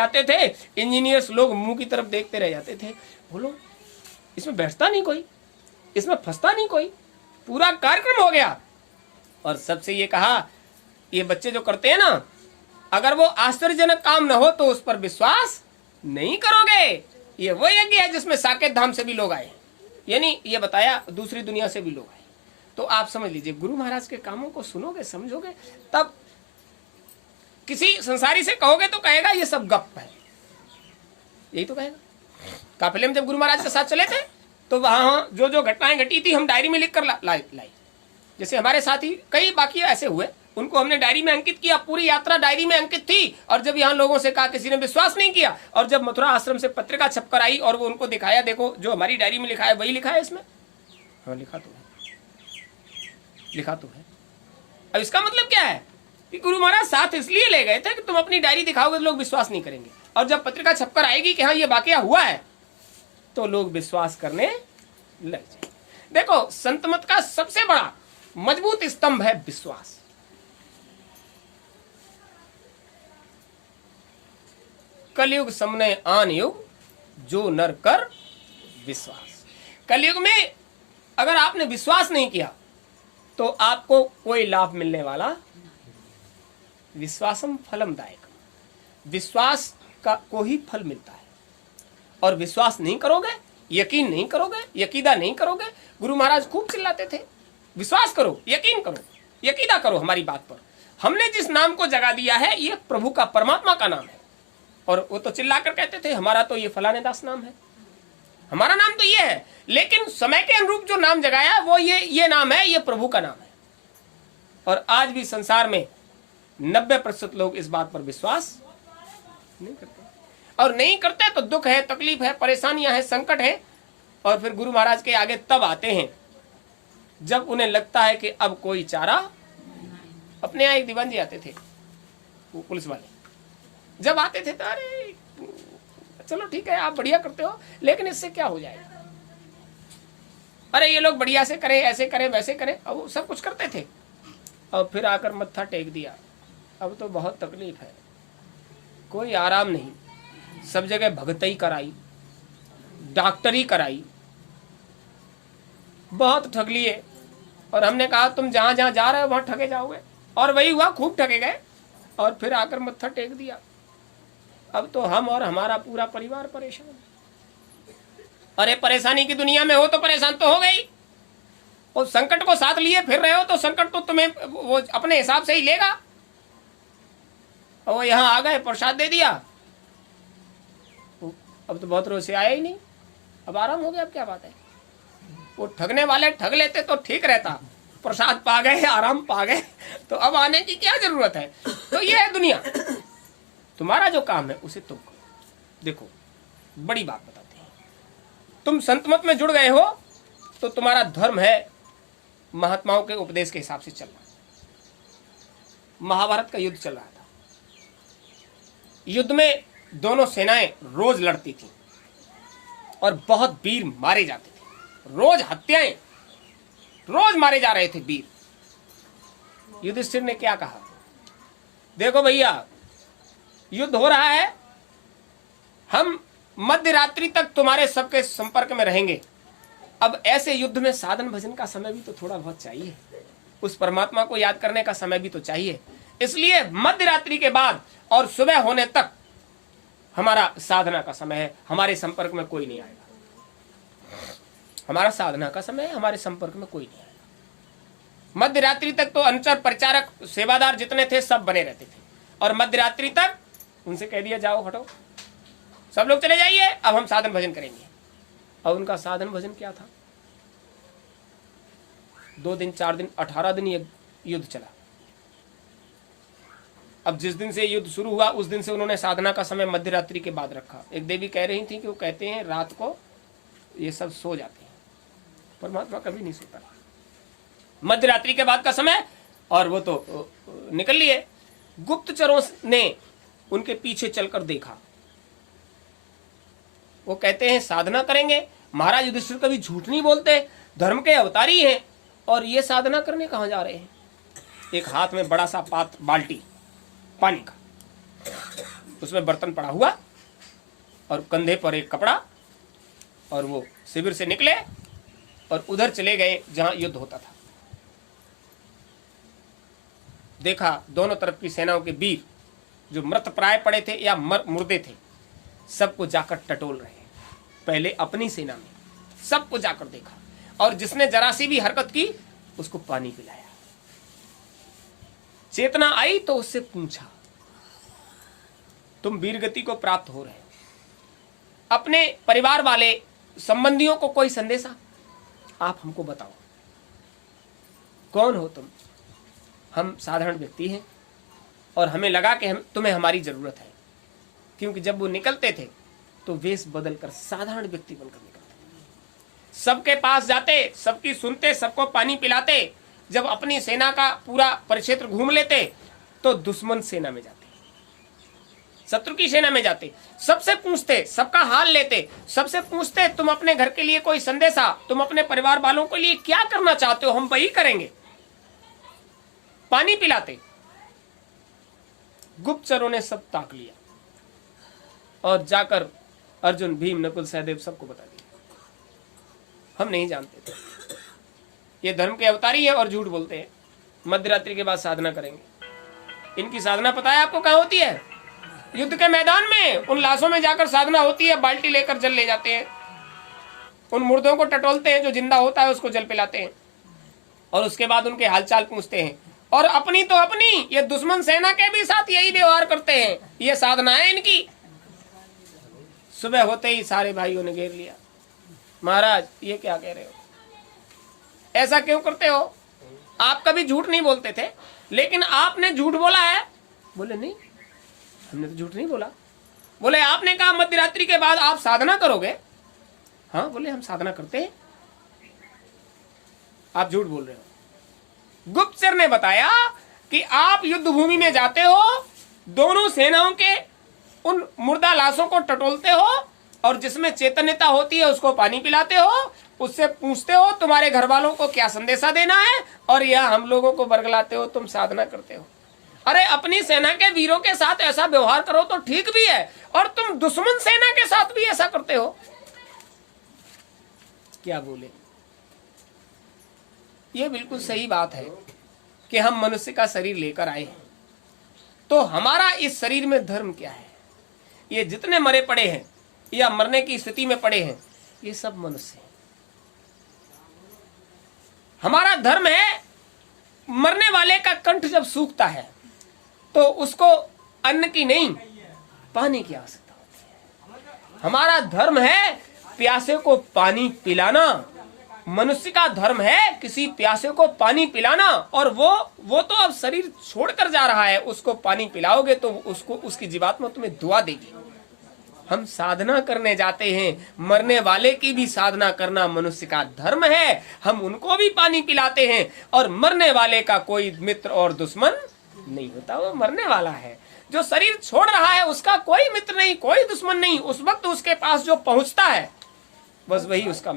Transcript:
जाते थे, इंजीनियर्स लोग मुंह की तरफ देखते रह जाते थे। बोलो, इसमें बैठता नहीं कोई, इसमें फंसता नहीं कोई, पूरा कार्यक्रम हो गया। और सबसे ये कहा, ये बच्चे जो करते हैं ना, अगर वो आश्चर्यजनक काम न हो तो उस पर विश्वास नहीं करोगे। ये वो यज्ञ है जिसमें साकेत धाम से भी लोग आए, यानी ये बताया दूसरी दुनिया से भी लोग आए। तो आप समझ लीजिए, गुरु महाराज के कामों को सुनोगे, समझोगे, तब किसी संसारी से कहोगे तो कहेगा ये सब गप है, यही तो कहेगा। काफिले में जब गुरु महाराज के साथ चले थे तो वहां जो जो घटनाएं घटी थी हम डायरी में लिख कर लाई। जैसे हमारे साथी कई बाकी ऐसे हुए, उनको हमने डायरी में अंकित किया, पूरी यात्रा डायरी में अंकित थी। और जब यहाँ लोगों से कहा, किसी ने विश्वास नहीं किया। और जब मथुरा आश्रम से पत्रिका छपकर आई और वो उनको दिखाया, देखो जो हमारी डायरी में लिखा है वही लिखा है इसमें। हाँ, लिखा तो है, लिखा तो है। अब इसका मतलब क्या है कि गुरु महाराज साथ इसलिए ले गए थे कि तुम अपनी डायरी दिखाओगे तो लोग विश्वास नहीं करेंगे, और जब पत्रिका छपकर आएगी कि हाँ ये वाकया हुआ है तो लोग विश्वास करने लग जाए। देखो, संत मत का सबसे बड़ा मजबूत स्तंभ है विश्वास। कलयुग समने आन युग, जो नर कर विश्वास। कलयुग में अगर आपने विश्वास नहीं किया तो आपको कोई लाभ मिलने वाला। विश्वासम फलम दायक, विश्वास का को ही फल मिलता है। और विश्वास नहीं करोगे, यकीन नहीं करोगे, यकीदा नहीं करोगे। गुरु महाराज खूब चिल्लाते थे, विश्वास करो, यकीन करो, यकीदा करो हमारी बात पर। हमने जिस नाम को जगा दिया है ये प्रभु का, परमात्मा का नाम है। और वो तो चिल्लाकर कहते थे, हमारा तो ये फलाने दास नाम है, हमारा नाम तो ये है। लेकिन समय के अनुरूप जो नाम जगाया वो ये नाम है, ये प्रभु का नाम है। और आज भी संसार में 90% लोग इस बात पर विश्वास नहीं करते, और नहीं करते तो दुख है, तकलीफ है, परेशानियां हैं, संकट है। और फिर गुरु महाराज के आगे तब आते हैं जब उन्हें लगता है कि अब कोई चारा। अपने यहाँ एक दीवान जी आते थे, वो पुलिस वाले, जब आते थे तो अरे चलो ठीक है आप बढ़िया करते हो, लेकिन इससे क्या हो जाएगा, अरे ये लोग बढ़िया से करें, ऐसे करें, वैसे करें। अब वो सब कुछ करते थे, और फिर आकर मत्था टेक दिया, अब तो बहुत तकलीफ है, कोई आराम नहीं, सब जगह भगतई कराई, डॉक्टरी कराई, बहुत ठग लिए। और हमने कहा तुम जहां जहां जा रहे हो वहां ठगे जाओगे, और वही हुआ, खूब ठगे गए। और फिर आकर मत्था टेक दिया, अब तो हम और हमारा पूरा परिवार परेशान। अरे परेशानी की दुनिया में हो तो परेशान तो हो गई, और संकट को साथ लिए फिर रहे हो तो संकट तो तुम्हें वो अपने हिसाब से ही लेगा। और वो यहाँ आ गए, प्रसाद दे दिया, अब तो बहुत रोज से आया ही नहीं, अब आराम हो गया, अब क्या बात है। वो ठगने वाले ठग लेते तो ठीक रहता, प्रसाद पा गए, आराम पा गए, तो अब आने की क्या जरूरत है। तो ये है दुनिया, तुम्हारा जो काम है उसे तुम करो। देखो बड़ी बात बताते हैं, तुम संत मत में जुड़ गए हो तो तुम्हारा धर्म है महात्माओं के उपदेश के हिसाब से चलना। महाभारत का युद्ध चल रहा था, युद्ध में दोनों सेनाएं रोज लड़ती थी और बहुत वीर मारे जाते थे, रोज हत्याएं, रोज मारे जा रहे थे वीर। युधिष्ठिर ने क्या कहा, देखो भैया युद्ध हो रहा है, हम मध्य रात्रि तक तुम्हारे सबके संपर्क में रहेंगे। अब ऐसे युद्ध में साधन भजन का समय भी तो थोड़ा बहुत चाहिए, उस परमात्मा को याद करने का समय भी तो चाहिए। इसलिए मध्य रात्रि के बाद और सुबह होने तक हमारा साधना का समय है, हमारे संपर्क में कोई नहीं आएगा। हमारा साधना का समय है, हमारे संपर्क में कोई नहीं आएगा। मध्य रात्रि तक तो अनुचर, परिचारक, सेवादार जितने थे सब बने रहते थे, और मध्य रात्रि तक उनसे कह दिया जाओ हटो, सब लोग चले जाइए, अब हम साधन भजन करेंगे। और उनका साधन भजन क्या था, 2 दिन 4 दिन 18 दिन ये युद्ध चला। अब जिस दिन से युद्ध शुरू हुआ उस दिन से उन्होंने साधना का समय मध्य रात्रि के बाद रखा। एक देवी कह रही थी कि वो कहते हैं रात को ये सब सो जाते हैं, परमात्मा कभी नहीं सोता। मध्य रात्रि के बाद का समय, और वो तो निकल लिए। गुप्तचरों ने उनके पीछे चलकर देखा, वो कहते हैं साधना करेंगे, महाराज युधिष्ठिर कभी झूठ नहीं बोलते, धर्म के अवतारी हैं, और ये साधना करने कहाँ जा रहे हैं। एक हाथ में बड़ा सा बाल्टी पानी का, उसमें बर्तन पड़ा हुआ और कंधे पर एक कपड़ा, और वो शिविर से निकले और उधर चले गए जहां युद्ध होता था। देखा दोनों तरफ की सेनाओं के वीर जो मृत प्राय पड़े थे या मुर्दे थे, सबको जाकर टटोल रहे हैं। पहले अपनी सेना में सबको जाकर देखा, और जिसने जरा सी भी हरकत की उसको पानी पिलाया। चेतना आई तो उससे पूछा, तुम वीरगति को प्राप्त हो रहे हो, अपने परिवार वाले संबंधियों को कोई संदेशा आप हमको बताओ, कौन हो तुम? हम साधारण व्यक्ति हैं और हमें लगा कि तुम्हें हमारी जरूरत है, क्योंकि जब वो निकलते थे तो वेश बदलकर साधारण व्यक्ति बनकर निकलते, सबके पास जाते, सबकी सुनते, सबको पानी पिलाते। जब अपनी सेना का पूरा परिक्षेत्र घूम लेते तो दुश्मन सेना में जाते, शत्रु की सेना में जाते, सबसे पूछते, सबका हाल लेते, सबसे पूछते तुम अपने घर के लिए कोई संदेशा, तुम अपने परिवार वालों के लिए क्या करना चाहते हो, हम वही करेंगे। पानी पिलाते। गुप्तचरों ने सब ताक लिया और जाकर अर्जुन, भीम, नकुल, सहदेव सबको बता दिया, हम नहीं जानते थे, ये धर्म के अवतारी है और झूठ बोलते हैं, मध्यरात्रि के बाद साधना करेंगे। इनकी साधना पता है आपको कहाँ होती है? युद्ध के मैदान में उन लाशों में जाकर साधना होती है। बाल्टी लेकर जल ले जाते हैं, उन मुर्दों को टटोलते हैं, जो जिंदा होता है उसको जल पिलाते हैं, और उसके बाद उनके हालचाल पूछते हैं। और अपनी तो अपनी, ये दुश्मन सेना के भी साथ यही व्यवहार करते हैं। ये साधना है इनकी। सुबह होते ही सारे भाइयों ने घेर लिया, महाराज ये क्या कह रहे हो, ऐसा क्यों करते हो? आप कभी झूठ नहीं बोलते थे, लेकिन आपने झूठ बोला है। बोले नहीं, हमने तो झूठ नहीं बोला। बोले आपने कहा मध्यरात्रि के बाद आप साधना करोगे। हाँ, बोले हम साधना करते हैं। आप झूठ बोल रहे हो। गुप्तचर ने बताया कि आप युद्ध भूमि में जाते हो, दोनों सेनाओं के उन मुर्दा लाशों को टटोलते हो, और जिसमें चैतन्यता होती है उसको पानी पिलाते हो, उससे पूछते हो तुम्हारे घर वालों को क्या संदेशा देना है, और यह हम लोगों को बरगलाते हो तुम साधना करते हो। अरे अपनी सेना के वीरों के साथ ऐसा व्यवहार करो तो ठीक भी है, और तुम दुश्मन सेना के साथ भी ऐसा करते हो। क्या बोले? ये बिल्कुल सही बात है कि हम मनुष्य का शरीर लेकर आए हैं, तो हमारा इस शरीर में धर्म क्या है? ये जितने मरे पड़े हैं या मरने की स्थिति में पड़े हैं, ये सब मनुष्य हैं। हमारा धर्म है, मरने वाले का कंठ जब सूखता है तो उसको अन्न की नहीं, पानी की आवश्यकता होती है। हमारा धर्म है प्यासे को पानी पिलाना। मनुष्य का धर्म है किसी प्यासे को पानी पिलाना, और वो तो अब शरीर छोड़कर जा रहा है, उसको पानी पिलाओगे तो उसको, उसकी जीवात्मा तुम्हें दुआ देगी। हम साधना करने जाते हैं, मरने वाले की भी साधना करना मनुष्य का धर्म है। हम उनको भी पानी पिलाते हैं, और मरने वाले का कोई मित्र और दुश्मन नहीं होता, वो मरने वाला है। जो शरीर छोड़ रहा है उसका कोई मित्र नहीं, कोई दुश्मन नहीं। उस वक्त उसके पास जो पहुंचता है बस वही उसका